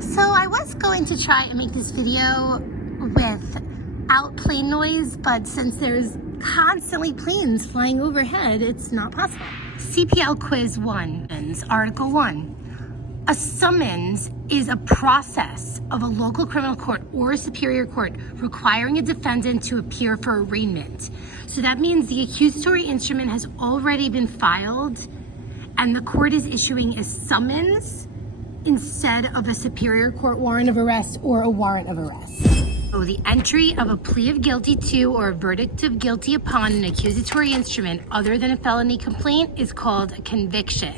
So I was going to try and make this video without plane noise, but since there's constantly planes flying overhead, it's not possible. CPL Quiz 1, Article 1. A summons is a process of a local criminal court or a superior court requiring a defendant to appear for arraignment. So that means the accusatory instrument has already been filed and the court is issuing a summons instead of a superior court warrant of arrest or a warrant of arrest. So the entry of a plea of guilty to or a verdict of guilty upon an accusatory instrument other than a felony complaint is called a conviction.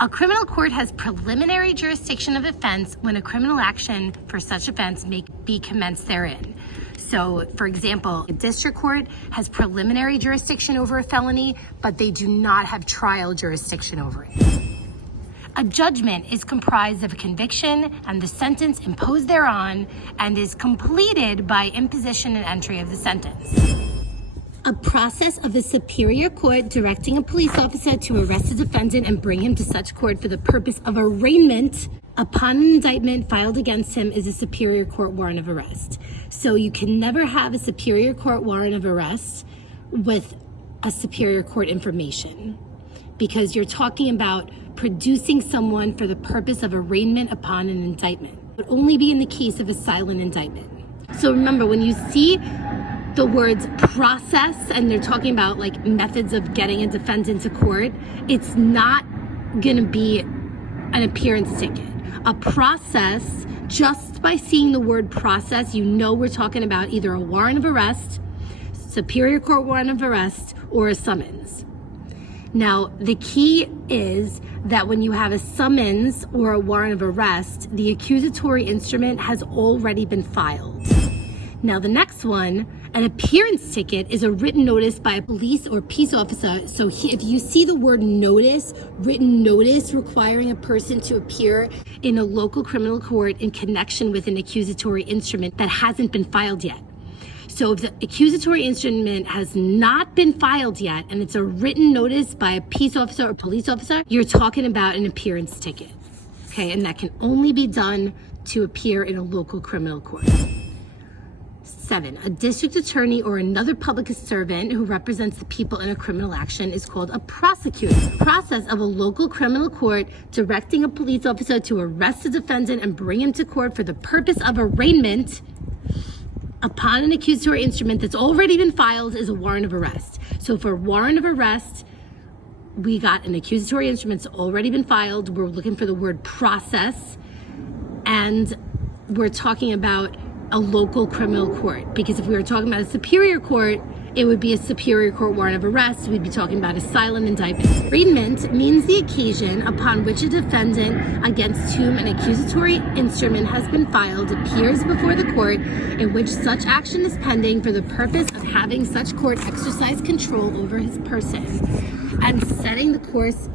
A criminal court has preliminary jurisdiction of offense when a criminal action for such offense may be commenced therein. So, for example, a district court has preliminary jurisdiction over a felony, but they do not have trial jurisdiction over it. A judgment is comprised of a conviction and the sentence imposed thereon and is completed by imposition and entry of the sentence. A process of the superior court directing a police officer to arrest a defendant and bring him to such court for the purpose of arraignment upon an indictment filed against him is a superior court warrant of arrest. So you can never have a superior court warrant of arrest with a superior court information because you're talking about producing someone for the purpose of arraignment upon an indictment. It would only be in the case of a silent indictment. So remember, when you see the words process and they're talking about like methods of getting a defendant to court, it's not gonna be an appearance ticket. A process, just by seeing the word process, you know we're talking about either a warrant of arrest, superior court warrant of arrest, or a summons. Now, the key is that when you have a summons or a warrant of arrest, the accusatory instrument has already been filed. Now, the next one, an appearance ticket, is a written notice by a police or peace officer. So if you see the word notice, written notice requiring a person to appear in a local criminal court in connection with an accusatory instrument that hasn't been filed yet. So if the accusatory instrument has not been filed yet and it's a written notice by a peace officer or police officer, you're talking about an appearance ticket, okay? And that can only be done to appear in a local criminal court. 7, a district attorney or another public servant who represents the people in a criminal action is called a prosecutor. The process of a local criminal court directing a police officer to arrest a defendant and bring him to court for the purpose of arraignment upon an accusatory instrument that's already been filed is a warrant of arrest. So for warrant of arrest, we got an accusatory instrument that's already been filed. We're looking for the word process, and we're talking about a local criminal court, because if we were talking about a superior court, it would be a superior court warrant of arrest. We'd be talking about a silent indictment. Arraignment means the occasion upon which a defendant against whom an accusatory instrument has been filed appears before the court in which such action is pending for the purpose of having such court exercise control over his person and setting the course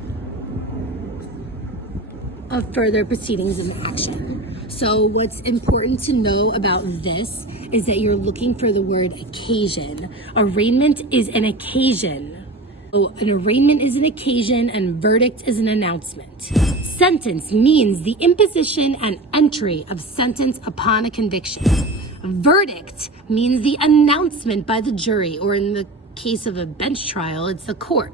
of further proceedings in the action. So what's important to know about this is that you're looking for the word occasion. Arraignment is an occasion. So an arraignment is an occasion and verdict is an announcement. Sentence means the imposition and entry of sentence upon a conviction. Verdict means the announcement by the jury, or in the case of a bench trial, it's the court,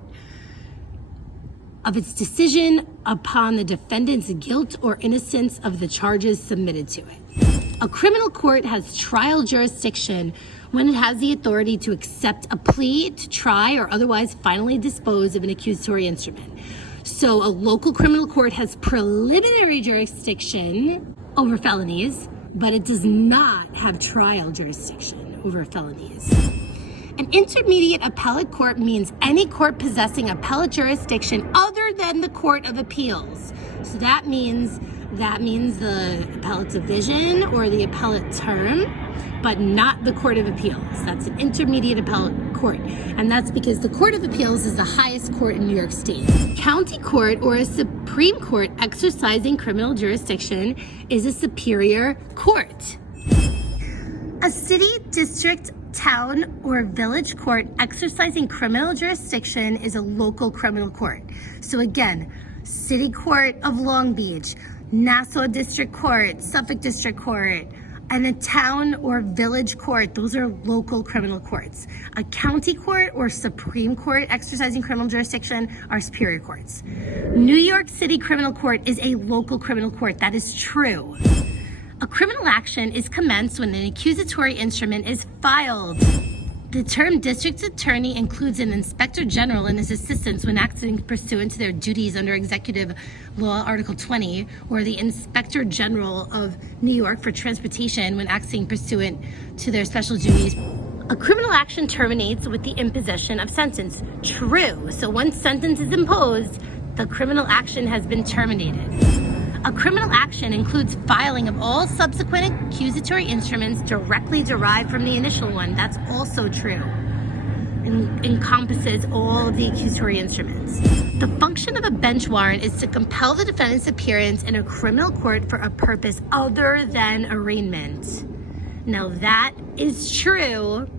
of its decision upon the defendant's guilt or innocence of the charges submitted to it. A criminal court has trial jurisdiction when it has the authority to accept a plea, to try or otherwise finally dispose of an accusatory instrument. So a local criminal court has preliminary jurisdiction over felonies, but it does not have trial jurisdiction over felonies. An intermediate appellate court means any court possessing appellate jurisdiction other than the Court of Appeals. So that means the appellate division or the appellate term, but not the Court of Appeals. That's an intermediate appellate court. And that's because the Court of Appeals is the highest court in New York State. County court or a Supreme Court exercising criminal jurisdiction is a superior court. A city, district, town, or village court exercising criminal jurisdiction is a local criminal court. So again, City Court of Long Beach, Nassau District Court, Suffolk District Court, and a town or village court, those are local criminal courts. A county court or Supreme Court exercising criminal jurisdiction are superior courts. New York City Criminal Court is a local criminal court. That is true. A criminal action is commenced when an accusatory instrument is filed. The term district attorney includes an inspector general and his assistants when acting pursuant to their duties under Executive Law Article 20, or the inspector general of New York for transportation when acting pursuant to their special duties. A criminal action terminates with the imposition of sentence. True. So once sentence is imposed, the criminal action has been terminated. A criminal action includes filing of all subsequent accusatory instruments directly derived from the initial one. That's also true. It encompasses all of the accusatory instruments. The function of a bench warrant is to compel the defendant's appearance in a criminal court for a purpose other than arraignment. Now that is true,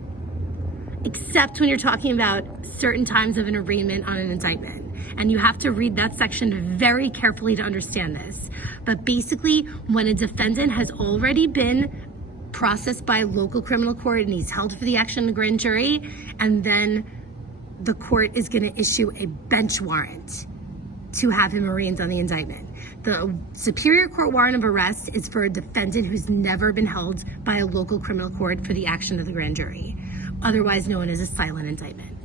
except when you're talking about certain times of an arraignment on an indictment. And you have to read that section very carefully to understand this. But basically, when a defendant has already been processed by a local criminal court and he's held for the action of the grand jury, and then the court is going to issue a bench warrant to have him arraigned on the indictment. The superior court warrant of arrest is for a defendant who's never been held by a local criminal court for the action of the grand jury, otherwise known as a silent indictment.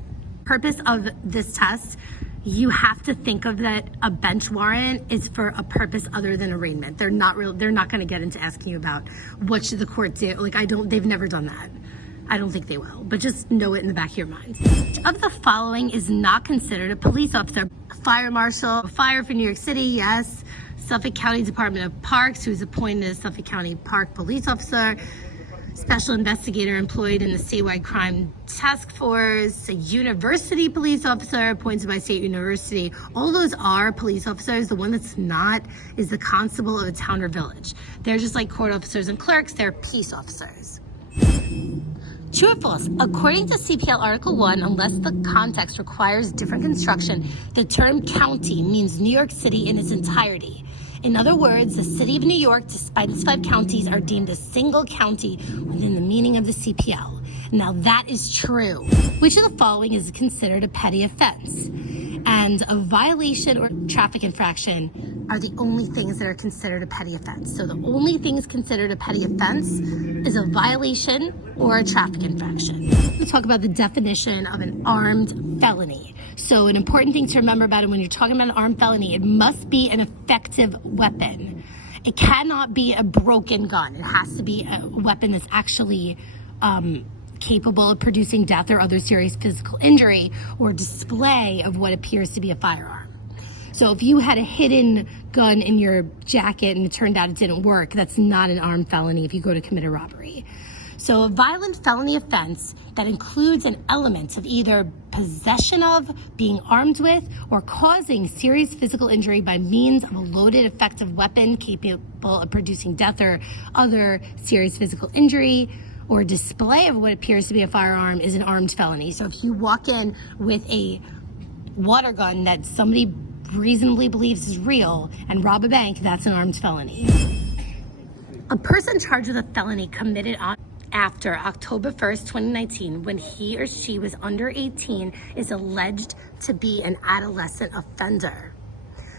Purpose of this test, you have to think of that a bench warrant is for a purpose other than arraignment. They're not going to get into asking you about what should the court do. They've never done that. I don't think they will, but just know it in the back of your mind. Which of the following is not considered a police officer? Fire marshal, fire for New York City, yes. Suffolk County Department of Parks, who's appointed as Suffolk County Park Police Officer. Special investigator employed in the statewide crime task force, a university police officer appointed by state university. All those are police officers. The one that's not is the constable of a town or village. They're just like court officers and clerks. They're peace officers. True or false? According to CPL Article 1, unless the context requires different construction, the term county means New York City in its entirety. In other words, the city of New York, despite its 5 counties, are deemed a single county within the meaning of the CPL. Now that is true. Which of the following is considered a petty offense? And a violation or traffic infraction are the only things that are considered a petty offense. So the only things considered a petty offense is a violation or a traffic infraction. Let's talk about the definition of an armed felony. So an important thing to remember about it when you're talking about an armed felony, it must be an effective weapon. It cannot be a broken gun. It has to be a weapon that's actually capable of producing death or other serious physical injury or display of what appears to be a firearm. So if you had a hidden gun in your jacket and it turned out it didn't work, that's not an armed felony if you go to commit a robbery. So a violent felony offense that includes an element of either possession of, being armed with, or causing serious physical injury by means of a loaded effective weapon capable of producing death or other serious physical injury, or display of what appears to be a firearm is an armed felony. So if you walk in with a water gun that somebody reasonably believes is real and rob a bank, that's an armed felony. A person charged with a felony committed on after October 1st, 2019, when he or she was under 18, is alleged to be an adolescent offender.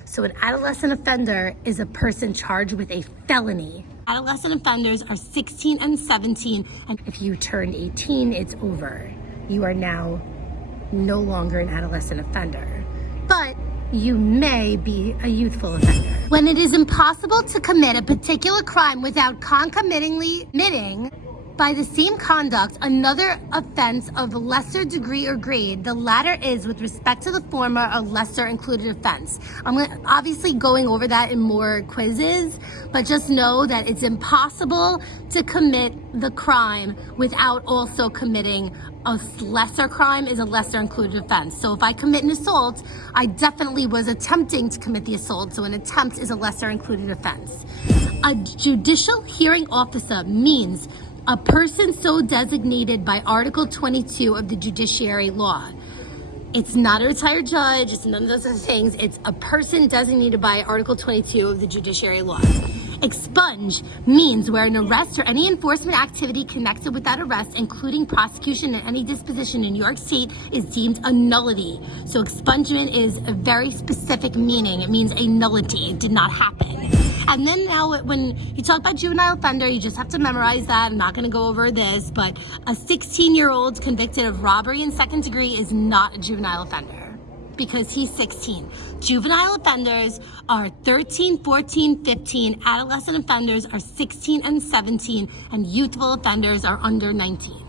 So an adolescent offender is a person charged with a felony. Adolescent offenders are 16 and 17, and if you turn 18, it's over. You are now no longer an adolescent offender, but you may be a youthful offender. When it is impossible to commit a particular crime without concomitantly committing by the same conduct another offense of lesser degree or grade, the latter is, with respect to the former, a lesser included offense. I'm obviously going over that in more quizzes, but just know that it's impossible to commit the crime without also committing a lesser crime is a lesser included offense. So if I commit an assault, I definitely was attempting to commit the assault, so an attempt is a lesser included offense. A judicial hearing officer means a person so designated by Article 22 of the Judiciary Law. It's not a retired judge, it's none of those other things. It's a person designated by Article 22 of the judiciary laws. Expunge means where an arrest or any enforcement activity connected with that arrest, including prosecution and any disposition in New York State, is deemed a nullity. So expungement is a very specific meaning. It means a nullity. It did not happen. And then now when you talk about juvenile offender, you just have to memorize that. I'm not going to go over this, but a 16-year-old convicted of robbery in second degree is not a juvenile offender because he's 16. Juvenile offenders are 13, 14, 15. Adolescent offenders are 16 and 17, and youthful offenders are under 19.